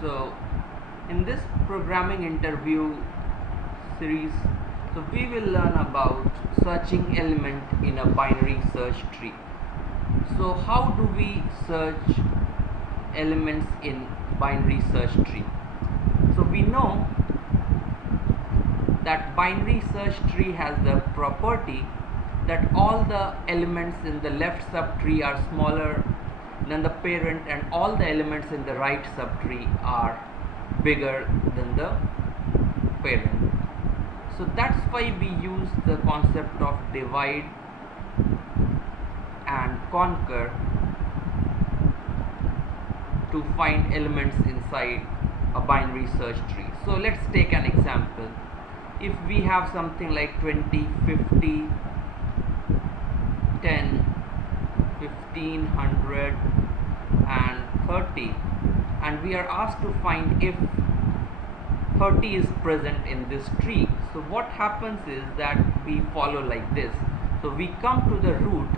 So in this programming interview series, so we will learn about searching element in a binary search tree. So how do we search elements in binary search tree? So we know that binary search tree has the property that all the elements in the left subtree are smaller than the parent and all the elements in the right subtree are bigger than the parent. So that's why we use the concept of divide and conquer to find elements inside a binary search tree. So let's take an example. If we have something like 20, 50, 10, 1500 and 30, and we are asked to find if 30 is present in this tree. So what happens is that we follow like this. So we come to the root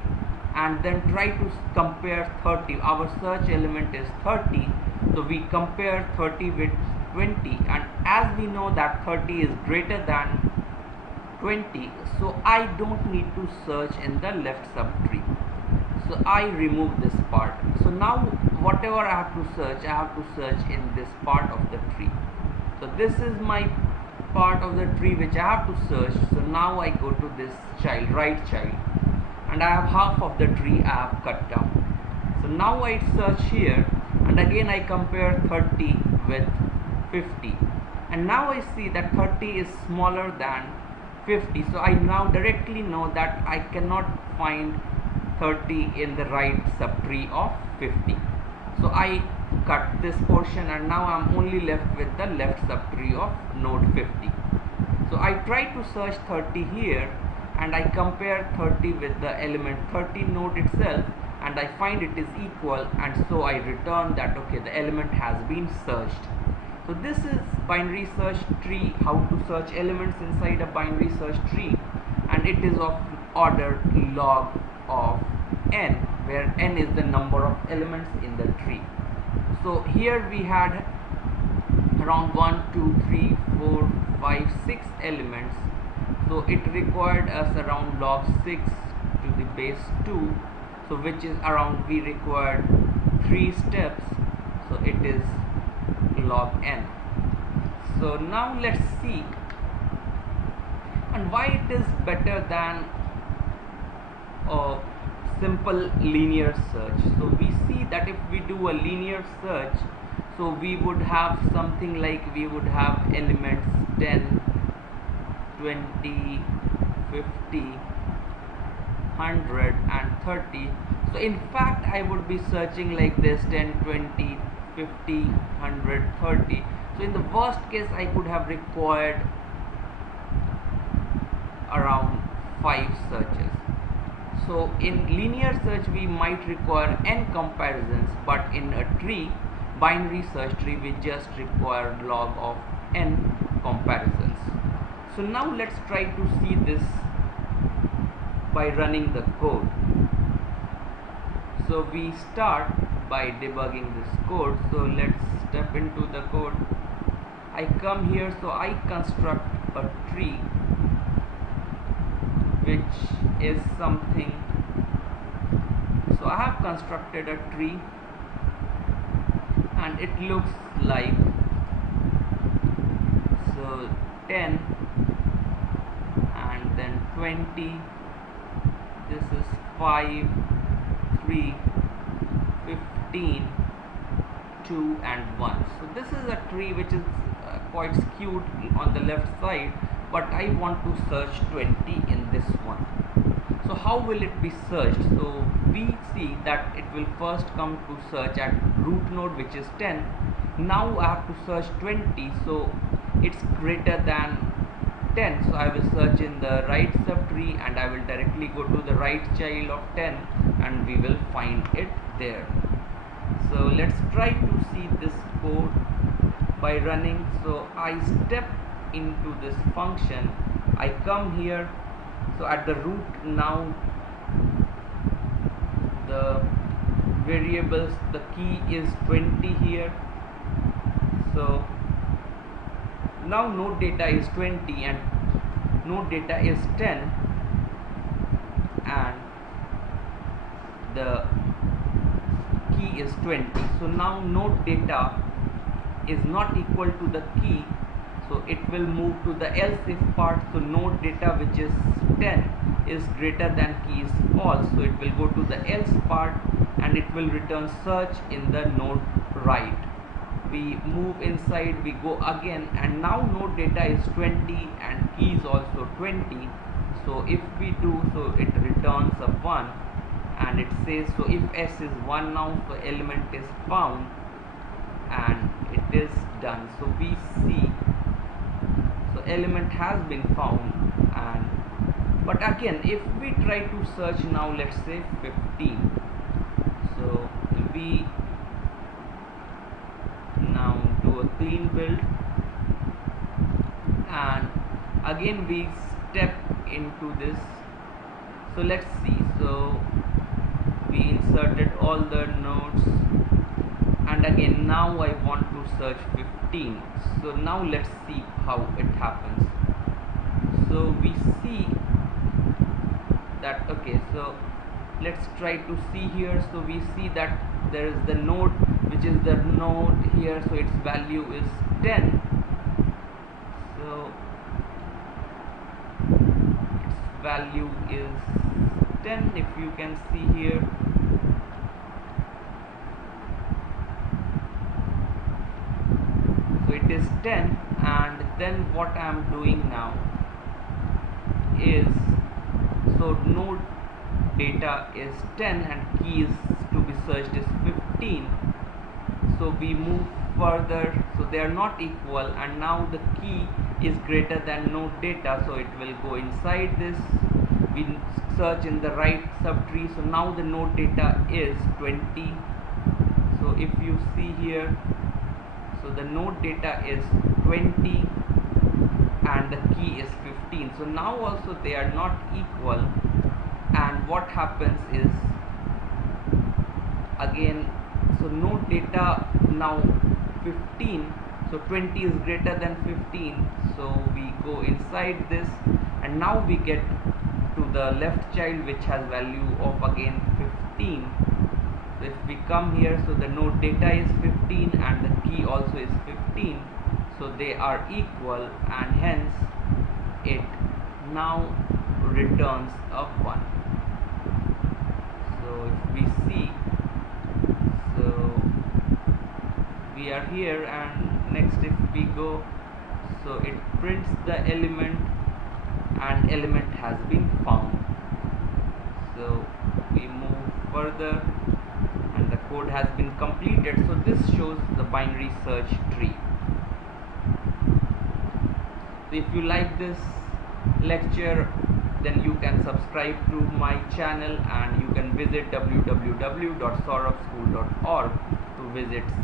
and then try to compare 30. Our search element is 30, so we compare 30 with 20, and as we know that 30 is greater than 20, so I don't need to search in the left subtree. So I remove this part. So now whatever I have to search in this part of the tree. So this is my part of the tree which I have to search. So now I go to this child, right child, and I have half of the tree I have cut down. So now I search here, and again I compare 30 with 50, and now I see that 30 is smaller than 50. So I now directly know that I cannot find 30 in the right subtree of 50. So I cut this portion, and now I'm only left with the left subtree of node 50. So I try to search 30 here, and I compare 30 with the element 30 node itself, and I find it is equal, and so I return that okay, the element has been searched. So this is binary search tree, how to search elements inside a binary search tree, and it is of order log of n, where n is the number of elements in the tree. So here we had around 1, 2, 3, 4, 5, 6 elements. So it required us around log 6 to the base 2, so which is around, we required 3 steps, so it is log n. So now let's see and why it is better than a simple linear search. So we see that if we do a linear search, so we would have something like, we would have elements 10, 20, 50, 100 and 30. So in fact I would be searching like this, 10, 20, 50, 100, 30. So in the worst case I could have required around 5 searches. So in linear search we might require n comparisons, but in a tree, binary search tree, we just require log of n comparisons. So now let's try to see this by running the code. So we start by debugging this code. So let's step into the code. I come here, so I construct a tree which is something. So I have constructed a tree and it looks like, so 10 and then 20, this is 5, 3, 15, 2 and 1. So this is a tree which is quite skewed on the left side, but I want to search 20 in this one. So how will it be searched? So we see that it will first come to search at root node, which is 10. Now I have to search 20, so it's greater than 10, so I will search in the right subtree and I will directly go to the right child of 10 and we will find it there. So let's try to see this code by running. So I step into this function, I come here, so at the root now the variables, the key is 20 here, So now node data is 20 and node data is 10, and the key is 20. So now node data is not equal to the key, so it will move to the else if part. So node data, which is 10, is greater than key is false, so it will go to the else part and it will return search in the node right. We move inside, we go again, and now node data is 20 and key is also 20. So if we do, so it returns a 1, and it says, so if s is 1 now, so element is found, and it is done. So we see, so element has been found. And but again, if we try to search now, let's say 15, so we now do a clean build, and again we step into this. So let's see, so we inserted all the nodes, and again now I want to search 15. So now let's see how it happens. So we see that, okay, so let's try to see here. So we see that there is the node, which is the node here, so its value is 10. So its value is 10, if you can see here. So it is 10, and then what I am doing now is, so node data is 10 and keys to be searched is 15. So we move further, so they are not equal, and now the key is greater than node data, so it will go inside this. We search in the right subtree, so now the node data is 20. So if you see here, so the node data is 20 and the key is 15. So now also they are not equal, and what happens is, again, so node data now 15, so 20 is greater than 15, so we go inside this, and now we get to the left child, which has value of again 15. So if we come here, so the node data is 15 and the key also is 15, so they are equal, and hence it now returns a 1. So if we see, so we are here, and next if we go, so it prints the element, and element has been found. So we move further, and the code has been completed. So this shows the binary search tree. So if you like this lecture, then you can subscribe to my channel, and you can visit www.saurabhschool.org to visit